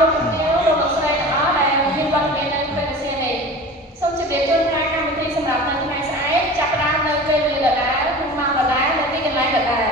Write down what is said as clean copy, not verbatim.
លោកជំទាវលោកលោកស្រីទាំងអស់ដែលមានវត្តមាននៅពេលវេលានេះសូមជម្រាបជូនថាកម្មវិធីសម្រាប់នៅថ្ងៃស្អែកចាប់ផ្ដើមនៅពេលវេលាដដែលក្នុងម៉ោងដដែលនៅទីកន្លែងដដែល